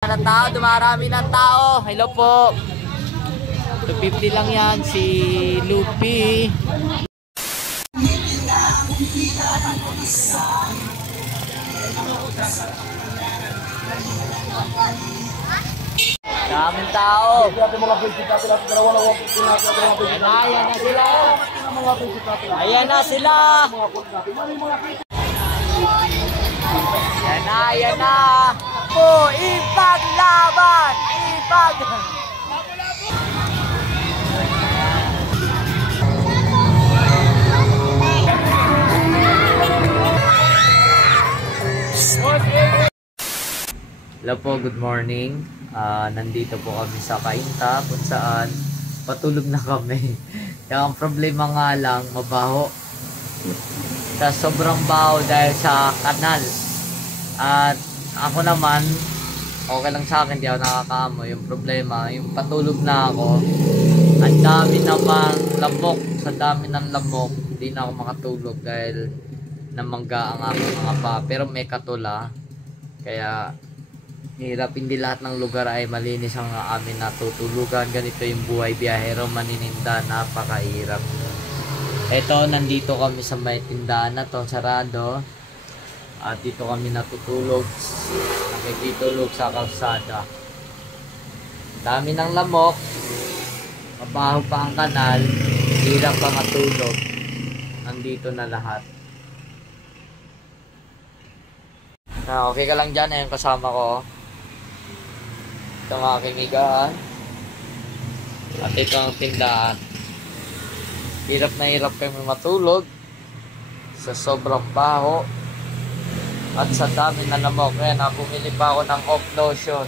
ng tao, dumarami ng tao. Hello po. 250 lang yan si Lupi. Daming tao. Ayan na sila. Ayan na sila. Ayan na. Oh, ipaglaban! Ipag! Hello po, good morning. Nandito po kami sa Cainta kung saan patulog na kami. Kaya ang problema nga lang, mabaho. Sa sobrang baho dahil sa kanal. At ako naman, okay lang sa akin, di ako nakakaamoy. Yung problema, yung patulog na ako, ang dami namang lamok. Sa dami ng lamok, hindi na ako makatulog dahil namangga ang aking mga pa. Pero may katula, kaya hirap, hindi lahat ng lugar ay malinis ang amin natutulugan. Ganito yung buhay biyahero, manininda, napakahirap. Eto, nandito kami sa may tindahan na to, sarado. At dito kami natutulog, nakikitulog sa kalsada. Dami ng lamok, mabaho pa ang kanal, hirap pa matulog. Nandito na lahat. Okay ka lang dyan, ayun kasama ko. Ito ang aking higaan. At ito ang tindahan. Hirap na hirap kami matulog sa sobrang baho at sa dami na lamok. Kaya bumili pa ako ng off lotion.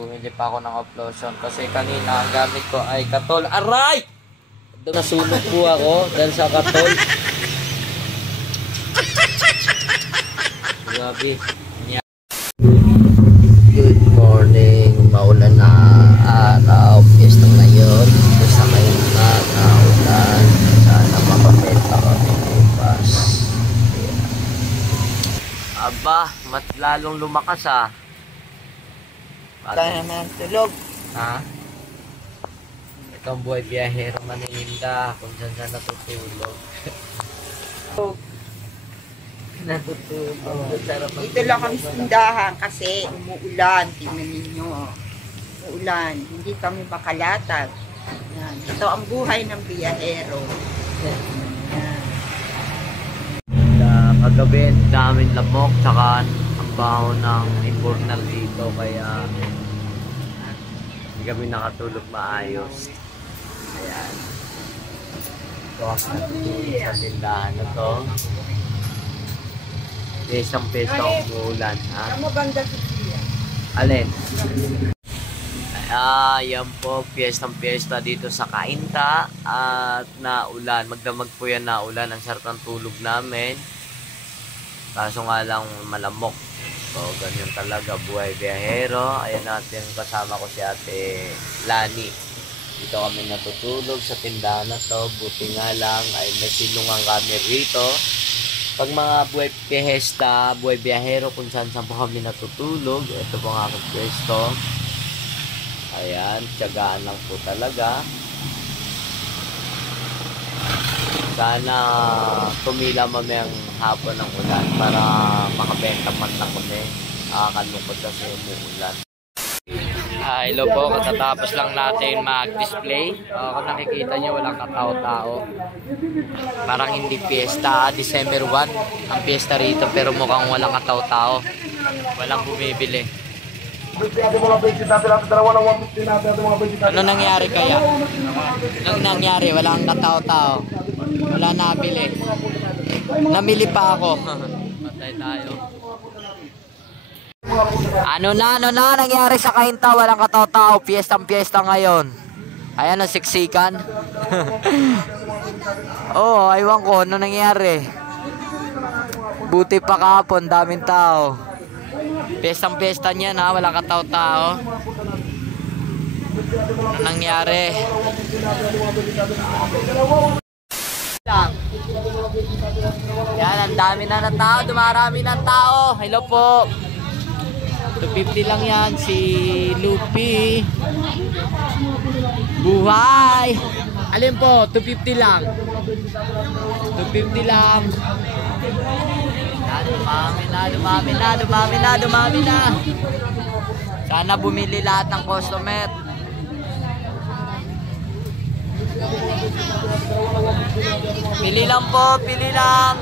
Bumili pa ako ng off lotion kasi kanina ang gamit ko ay katol. Aray! Nasunog po ako dahil sa katol. Grabe. Good morning. Maulan na araw. Piyesta ngayon. Basta ngayon na naulan. Sana makapenta kami bukas. Aba, mas lalong lumakas Kaya naman tulog. Ha? Ito ang buhay biyahero, manininda kung saan saan natutulog. Natutulog. Ito lang kami sindahan kasi umuulan. Tingnan ninyo. Umuulan. Hindi kami makalatag. Yan. Ito ang buhay ng biyahero. Yan. Kagabi, daming lamok, tsaka ang baho ng imbornal dito, kaya hindi kami nakatulog maayos. Ayan. Ito ang natutulog sa tindahan na to. Isang peso ang umuulan, ha? Ang maganda si Pia. Alin? Yan po, piyesta dito sa Cainta at naulan. Magdamag po yan naulan. Ang sarap ng tulog namin. Kaso nga lang malamok. So, ganyan talaga buhay biyahero. Ayan natin, kasama ko si Ate Lani. Dito kami natutulog sa tindahan na to. Buti nga lang ay may silungan kami rito. Pag mga buhay piyesta, buhay biyahero, kung saan po kami natutulog. Ito po ang aking pwesto. Ayan, tiyagaan lang po talaga. Sana tumila mamayang hapon ng ulan para makabenta man lang kami. Nakakalungkot kasi umuulan. Hello po, katatapos lang natin mag-display. Kung nakikita nyo, walang katao-tao. Parang hindi piyesta. December 1 ang piyesta rito, pero mukhang walang katao-tao. Walang bumibili. Ano nangyari kaya? Anong nangyari? Walang katao-tao. Wala nabili. Namili pa ako. Patay tayo. Ano na nangyari sa Cainta? Walang katao-tao. Piyestang-piyesta ngayon. Ayan ang siksikan. Oh, aywan ko. Ano nangyari? Buti pa kahapon. Daming tao. Piyestang-piyesta niyan, ha. Walang katao-tao. Ano nangyari? Yan, ang dami na ng tao. Dumarami ng tao. Hello po. 250 lang yan. Si Lupi. Buhay. Alin po? 250 lang. 250 lang. Dumami na. Sana bumili lahat ng customer. Pili lang po, pili lang.